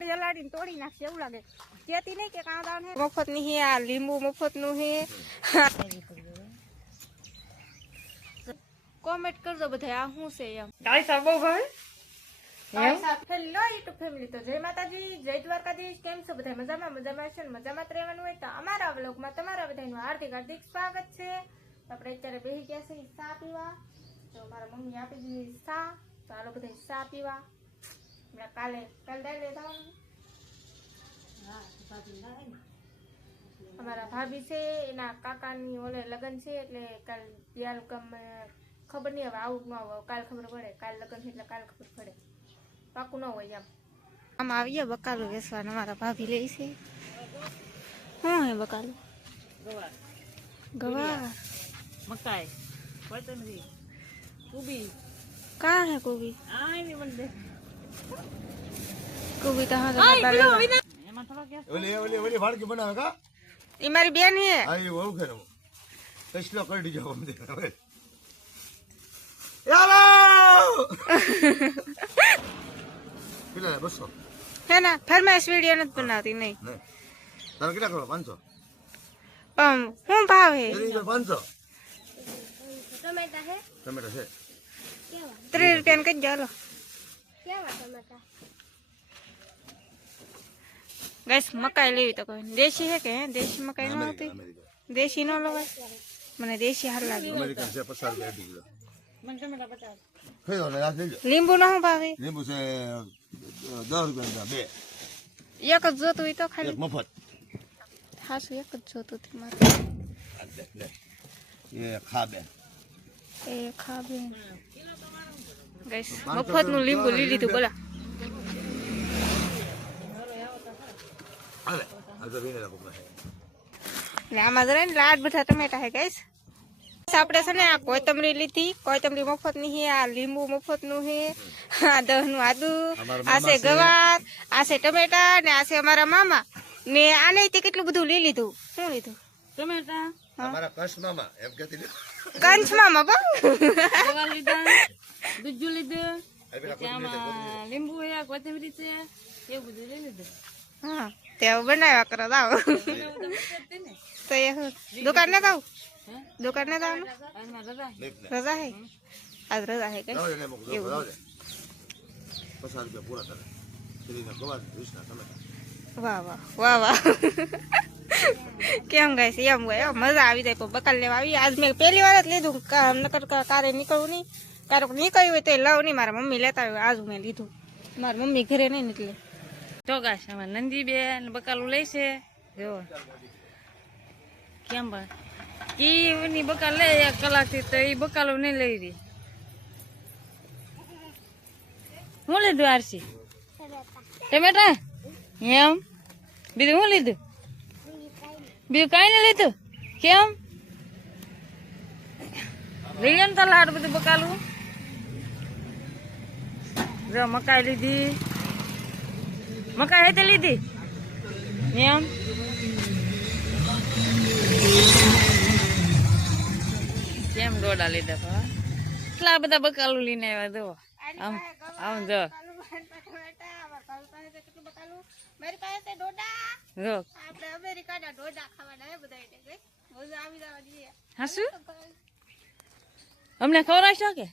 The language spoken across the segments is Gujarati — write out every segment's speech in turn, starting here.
જલાડીને તોડી નાખશે એવું લાગે કેતી નહીં કે કાંદા ને મફત ની હે આ લીંબુ મફત નું હે કોમેન્ટ કરજો બધા આ શું છે એમ ગાઈસ આ બહુ ભાઈ હેલો યુટ્યુબ ફેમિલી તો જય માતાજી જય દ્વારકાધીશ કેમ છો બધા મજામાં છે ને મજામાં રહેવાનું હોય તો અમારા વ્લોગમાં તમારા બધાનું હાર્દિક હાર્દિક સ્વાગત છે આપણે અત્યારે બેસી ગયા છે ચા પીવા તો મારા મમ્મી આપી દીધી ચા તો આલો બધા ચા પીવા કાલે અમારા ભાભી છે એના કાકાની ઓલે લગ્ન છે એટલે કાલ યાર ખબર નહીં હવે આવું ન આવે કાલ ખબર પડે કાલ લગ્ન છે એટલે કાલ ખબર પડે પાકું ન હોય એમ આમ આવીએ બકાલું વેસવાનું અમારા ભાભી લે છે શું હે બકાલું ગવાર મકાઈ કોથમરી કોબી કા હે કોબી આ ની મને દે કોબી તો હા એમાં થોડો કે ઓલી વાડકી બનાવે કા ઈ મારી બેન હે આ એ ઓળખે ને કસલો કરી દીજો અમને હવે યાલો પેલા બસો હે ના ફરમાઈશ વિડિયો નથી બનાવતી નહીં નહીં તારે કેટલા કરો 500 શું ભાવ હે 500 ટમેટા હે ટમેટા છે 30 રૂપિયા કઈ જાલો કેવા ટમેટા ગઈસ મકાઈ લેવી તો કોઈ દેશી હે કે દેશી મકાઈ ન હોતી દેશી ન લવાય મને દેશી હાર લાગે અમેરિકન છે 50 રૂપિયા અઢી કિલો મને ટમેટા બતાવ ખયો ને રાખ લેજો લીંબુ નો શું ભાવ હે લીંબુ છે 10 રૂપિયા બે એક જ જોતું હોય તો એક ખાલી મફત હાસુ એક જ જોતું હતી મારે લે એ ખા બે એ ખાબે ગઈસ મફત નું લીંબુ લઈ લીધું બોલા હાલે આ તો વિને રાખો ને આમાં જરા ને લાડ બધા ટમેટા હે ગઈસ આપણે છે ને આ કોથમરી લીધી કોથમરી મફત ની હે આ લીંબુ મફત નું હે આ દહ નું આદુ આ છે ગવાર આ છે ટમેટા ને આ છે અમારા મામા ને આને તે કેટલું બધું લઈ લીધું શું લીધું ટમેટા અમારા કસ મામા એમ કહેતી લે કંચ મામા બા ગવાર લીધા દૂધ લીધું આ પેલા પછી આમાં લીંબુ હે કોથમરી છે એવું બધું લઈ લીધું હા તે બનાવ્યા કરો દાવ તો એ દુકાન ને જાવ દુકાન ને જાવ આમાં રજા રજા હે આજ રજા હે કઈ લાવ ને મોકલો લાવ દે 50 રૂપિયા પૂરા કરે ત્રીના ગવાર 20 ના ટમેટા વાહ વાહ વાહ વાહ કેમ ગાઈસ એમ હોય મજા આવી જાય બકાલ લેવા આવી આજ મેં પહેલી વાર જ લીધું નકર કારે નીકળવું નહીં કારે નીકળ્યું હોય તો લવ નહીં મારા મમ્મી લેતા હોય આજ મેં લીધું મારી મમ્મી ઘરે નહીં એટલે તો ગાશ આમાં નંદીબેન બકાલું લે છે જો કેમ બા કી બકાલ લે 1 કલાકથી તો એ બકાલું નહીં લઈ રહી હું લીધું આરસી ટમેટા એમ બીજું હું લીધું બીજું કઈ નહીં લીધું કેમ લઈ લે ને તાર લાડ બધું બકાલું જો મકાઈ લીધી મકાઈ હેતે લીધી એમ કેમ દોડા લીધા તો કેટલા બધા બકાલું લઈને આવ્યા જો આમ આમ જો મારી પાસે ડોડા જો આપણે અમેરિકાના ડોડા ખાવાના હે બધા એટલે મજા આવી જવાની હાસુ અમને ખવડાવશો કે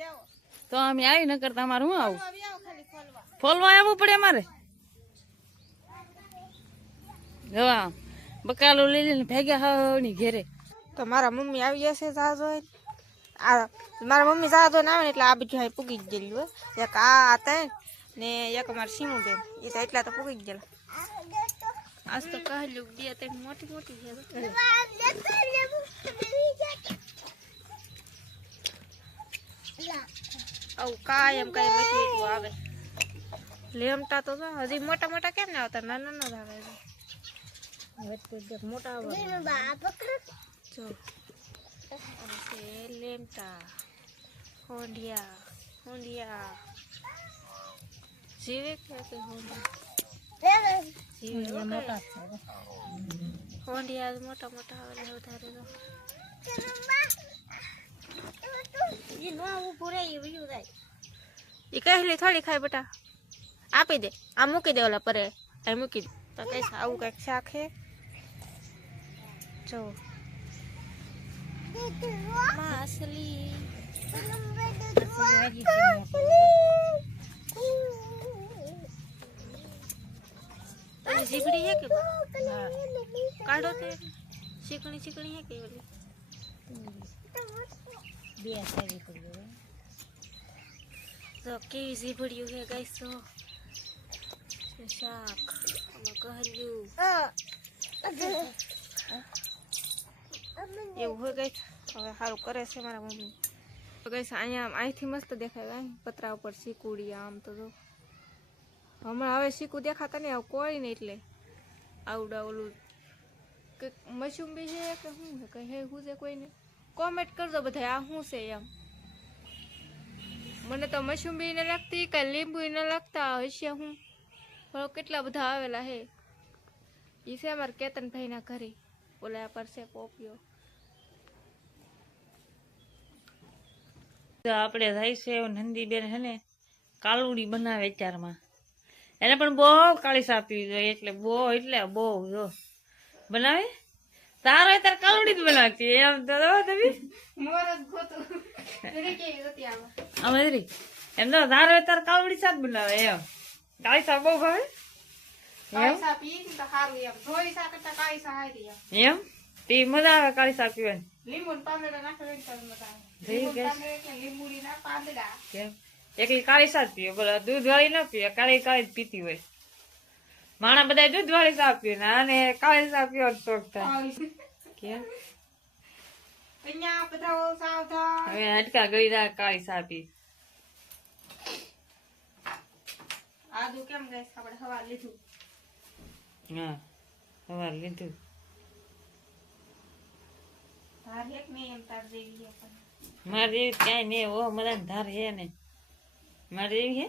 આવો તો અમે આવી ન કરતા અમારે હું આવું આવો ખાલી ખોલવા ફોલવા આવવું પડે અમારે જવા બકાલું લઈ લઈને ભેગા હવની ઘેરે તો મારા મમ્મી આવી જશે જાજો આ મારા મમ્મી જાજો ને આવે ને એટલે આ બધું અહીં પૂગી જ ગયેલું હોય એક આ હતા ને એક અમારા સીમુ બેન એ તો એટલા તો પૂગી જ ગયેલા આજ તો કહેલું બે ત્રણ મોટી મોટી છે આવું કાયમ કાયમ એટલું આવે લેમટા તો હજી મોટા મોટા કેમ ને આવતા નાના નાના આવે મોટા જો લેમટા હોંડિયા હોંડિયા જીવે કે હોંડિયા જીવે મોટા હોંડિયા મોટા મોટા આવે વધારે એ કહેલી થોડી ખાય બેટા આપી દે આ મૂકી દે ઓલા પરે આ મૂકી દે તો કઈ આવું કઈક શાક હે જો માછલી જીગડી હે કે કાઢો તે ચીકણી ચીકણી હે કે ઓલી બે સારી પડી તો કેવી જીભડિયું હે ગાઈસ તો શાક આમાં કહલ્યું એવું હોય ગઈ હવે સારું કરે છે મારા મમ્મી તો ગઈ અહીંયા અહીંથી મસ્ત દેખાય પતરા ઉપર શીકુડી આમ તો જો હમણાં હવે શીકું દેખાતા નહીં આવું કોઈ નહીં એટલે આવડા ઓલું કે મશરૂમ છે કે શું છે કઈ હે શું છે કોઈને કોમેન્ટ કરજો બધા આ શું છે એમ મને તો મશરૂમ બી ન લાગતી કઈ લીંબુ ન લાગતા હશે હું પણ કેટલા બધા આવેલા હે એ છે અમારા કેતનભાઈ ના ઘરે ઓલા પર છે પોપિયો આપણે થાય છે નંદીબેન હે ને કાલુડી બનાવે ચારમાં એને પણ બહુ કાળી સાપી જોઈએ એટલે બહુ જો બનાવે તારો તાર કાલુડી જ બનાવતી એમ તો તમે અમારી એમ તો તારો તાર કાલુડી શાક બનાવે એમ કાળી શાક બહુ ભાવે એમ તે મજા આવે કાળી શાક પીવાની એકલી કાળી શાક પીવે બોલા દૂધ વાળી ના પીવે કાળી કાળી જ પીતી હોય માણા બધા દૂધ વાળી શાક પીવે ને આને કાળી શાક પીવાનો શોખ થાય કેમ હવે હટકા ગઈ કાળી શાક પી આદુ કેમ ગઈ આપણે હવા લીધું હા સવાર લીધું ધાર એક નહીં એમ તાર જેવી મારે જેવી ક્યાંય નહીં ઓ મને ધાર હે ને મારે જેવી હે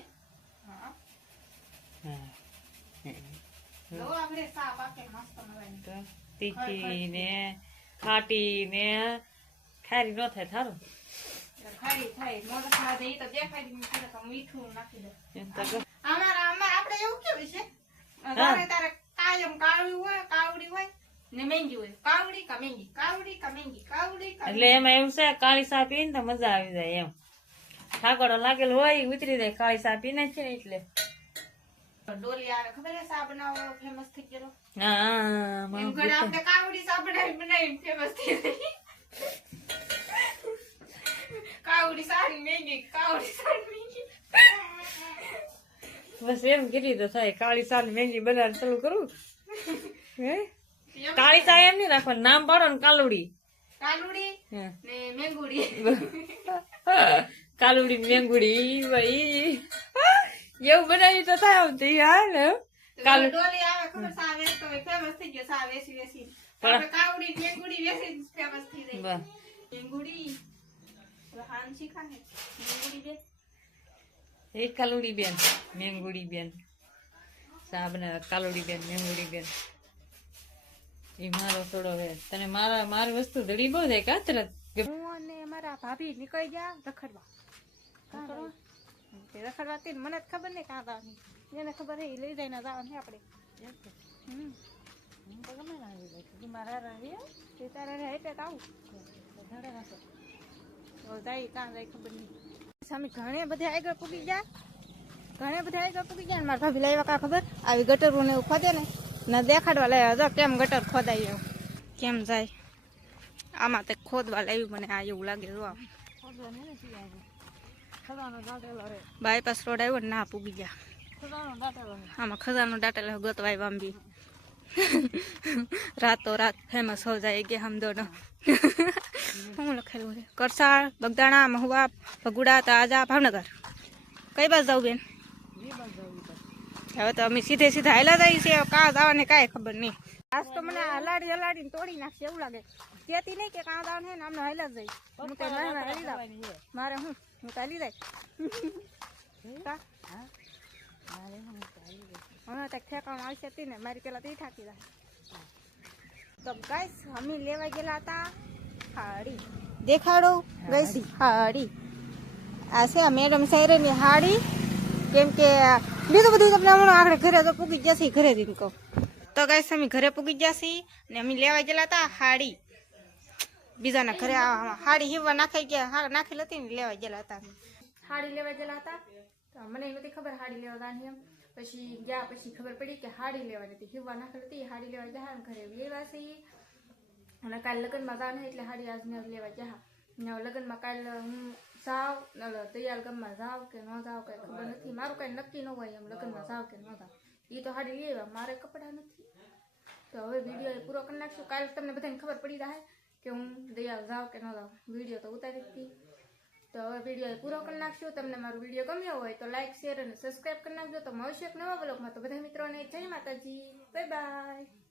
હા હા લો આપણે સાપ આપે મસ્ત નવાઈ તો તીખી ને ખાટી ને ખારી ન થાય થારું ખાઈ થાય મોઢા ખાવા દે તો દેખાય દીધું તો મીઠું નાખી દે એમ તો અમાર આપણે એવું કેવું છે તારે કાયમ કાવડી હોય ને મેંગી હોય કાવડી કા મેંગી એટલે એમાં એવું છે કાળી ચા પીને તો મજા આવી જાય એમ ઠાકોડો લાગેલ હોય ઉતરી જાય કાળી ચા પી નાખી ને એટલે ડોલી આવે ખબર છે સા બનાવો ફેમસ થઈ ગયો હા એમ ઘરે આપણે કાવડી સા બનાવી ફેમસ થઈ ગઈ કાવડી સારી મેંગી બસ એમ કીધી તો થાય કાળી ચા મેંગી બનાવવાનું ચાલુ કરું હે કાળી ચા એમ નહીં રાખવાનું નામ પાડો ને કાલુડી ને મેંગુડી કાલુડી મેંગુડી ભાઈ એવું બનાવી તો થાય આવતી હાલ ડોલી આવે ખબર સા વેચતો હોય ફેમસ થઈ ગયો સા વેચી આપણે કાવડી મેંગુડી વેચી ફેમસ થઈ ગઈ મેંગુડી હાંસી ખાને મેંગુડી બે એક કાલુડી બેન મેંગુડી બેન સા બનાવે કાલુડી બેન મેંગુડી બેન એ મારો થોડો હે તને મારી વસ્તુ ધડી બહુ થાય કા તરત હું અને મારા ભાભી નીકળી ગયા રખડવા તે મને ખબર નહીં કાં જવાની એને ખબર હે લઈ જાય ના જવાનું છે આપણે તારા એટલે આવું જાય કાં જાય ખબર નહીં સામે ઘણે બધા આગળ પૂગી ગયા ને મારા ભાભી લાવ્યા કા ખબર આવી ગટરું ને એવું ખોદે ને દેખાડવા લાવ્યા જો કેમ ગટર ખોદાય એવું કેમ જાય આમાં તે ખોદવા લાવ્યું મને આ એવું લાગે જો બાયપાસ રોડ આવ્યો ને ના પૂગી ગયા આમાં ખજાનો દાટેલો ગોતવાય વાંબી રાતો રાત ફેમસ હો જાય કે હમ દોનો શું લખેલું છે કરસાળ બગદાણા મહુવા ભગુડા તાજા ભાવનગર કઈ બાજુ જાવ બેન હવે તો અમે સીધા હાલા જાય છે કાં જવાને કાંઈ ખબર નહીં આજ તો મને હલાડીને તોડી નાખશે એવું લાગે તેથી નહીં કે કાં જવાનું છે ને અમને હાલા જ જાય હું કઈ મારે હું ચાલી જાય હમણાં તક ઠેકાણું આવશે હતી ને મારી પેલા તો થાકી જાય તો ગાઈસ અમે લેવા ગયેલા હતા હાડી દેખાડો ગાઈસ હાડી આ છે મેડમ સાયરાની હાડી કેમ કે બીજું બધું તમને હમણાં આગળ ઘરે તો પૂગી જશે ઘરે થી કહું તો ગાઈસ અમે ઘરે પૂગી જશે ને અમે લેવા ગયેલા હતા હાડી બીજાના ઘરે હાડી હીવા નાખી ગયા નાખેલી હતી ને લેવા ગયેલા હતા હાડી લેવા ગયેલા હતા તો મને નથી ખબર હાડી લેવા જવાની એમ પછી ગયા પછી ખબર પડી કે હાડી લેવા નથી હીવા નાખેલી હતી હાડી લેવા ગયા ઘરે લેવા છે અને કાલે લગ્નમાં જવાનું એટલે હાડી આજને લેવા ગયા ને લગ્નમાં કાલે હું જાવ તૈયાર ગામમાં જાવ કે ન જાવ કઈ ખબર નથી મારું કઈ નક્કી ન હોય એમ લગ્નમાં જાવ કે ન જાવ એ તો હાડી લેવા મારે કપડાં નથી તો હવે વિડીયો પૂરો કરી નાખશું કાલે તમને બધાને ખબર પડી જાય કે હું દયાલ જાવ કે ન જાવ વિડીયો તો ઉતારી હતી તો હવે વિડીયો પૂરો કરી નાખશું તમને મારો વિડીયો ગમ્યો હોય તો લાઈક શેર અને સબસ્ક્રાઈબ કરી નાખજો તો મળશે એક નવા બ્લોગમાં તો બધા મિત્રોને જય માતાજી બાય બાય